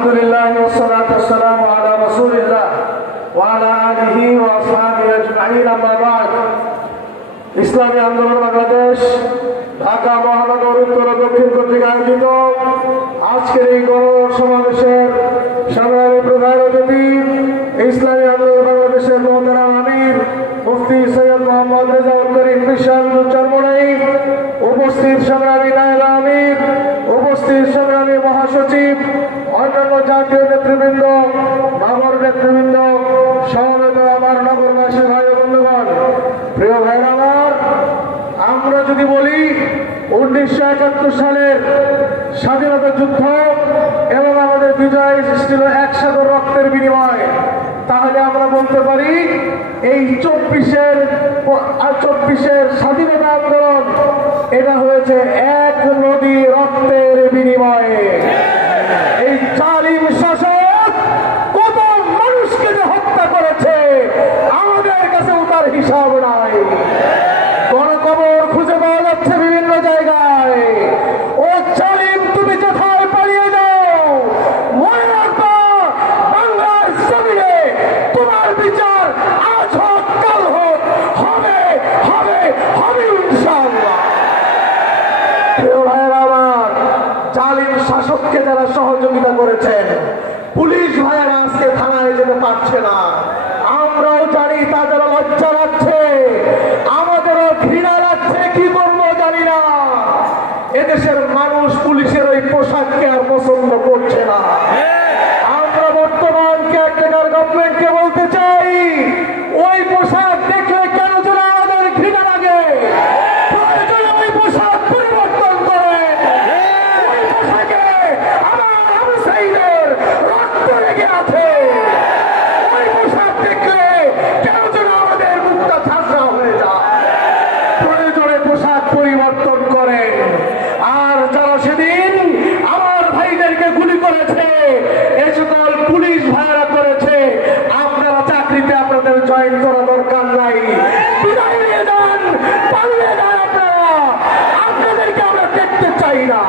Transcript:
আলহামদুলিল্লাহ ওয়াসসালাতু ওয়াসসালামু আলা রাসূলিল্লাহ ওয়া আলা আলিহি ওয়া আসহাবিহি আজমাইন, আম্মা বা'দ। ইসলামী আন্দোলন বাংলাদেশ ঢাকা মহানগর উত্তর ও দক্ষিণ কর্তৃক আয়োজিত আজকের এই গণসমাবেশের সংগ্রামী প্রধান অতিথি ইসলামী আন্দোলন বাংলাদেশের মোহতারাম আমির মুফতি সৈয়দ মোহাম্মদ রেজাউল করিম চরমোনাই, উপস্থিত সংগ্রামী নায়েব আমির, উপস্থিত সংগ্রামী মহাসচিব, অন্যান্য জাতীয় নেতৃবৃন্দ, নগর নেতৃবৃন্দ, সমবেত আমার নগরবাসী ভাই বন্ধুগণ, প্রিয় ভাইরা আমার, আমরা যদি বলি 1971 সালের স্বাধীনতা যুদ্ধ এবং আমাদের বিজয় ছিল 1 সাগর রক্তের বিনিময়, তাহলে আমরা বলতে পারি এই 24-এর স্বাধীনতা আন্দোলন এটা হয়েছে 1 নদী রক্তের বিনিময়ে। এই জালিম শাসক কত মানুষকে যে হত্যা করেছে আমাদের কাছে তার হিসাব নাই। গণকবর খুঁজে পাওয়া যাচ্ছে বিভিন্ন জায়গায়। ও জালিম, তুমি কোথায় পালিয়ে যাও, মনে রাখবা বাংলার জমিনে তোমার বিচার আজ হোক কাল হোক হবে হবে হবে ইনশাআল্লাহ। প্রিয় ভাইয়েরা আমার, জালিম শাসককে যারা সহযোগিতা করেছেন, পুলিশ ভাইয়েরা আজকে থানায় যেতে পারছে না, আমরাও জানি তাদের লজ্জা লাগছে, আমাদেরও ঘৃণা লাগছে, কি করবো জানি না। এদেশের মানুষ পুলিশের ওই পোশাককে আর পছন্দ করছে না। আমরা বর্তমান কেয়ারটেকার গভর্নমেন্টকে বলতে চাই, ওই পোশাক দেখলে কেন যেন আমাদের ঘৃণা লাগে, প্রয়োজনে ওই পোশাক পরিবর্তন করে। ওই পোশাকে আমার আবু সাঈদের রক্ত লেগে আছে। ওই পোশাক দেখলে কেন যেন আমাদের মুখটা ঝাঁঝরা হয়ে যায়। প্রয়োজনে পোশাক পরিবর্তন করে। আর যারা সেদিন আমার ভাইদেরকে গুলি করেছে, এ সকল পুলিশ ভাইরা করেছে, আপনারা চাকরিতে আপনাদের জয়েন করা দরকার নাই, বিদায় নিয়ে যান, পালিয়ে যান আপনারা। আপনাদেরকে আমরা দেখতে চাই না।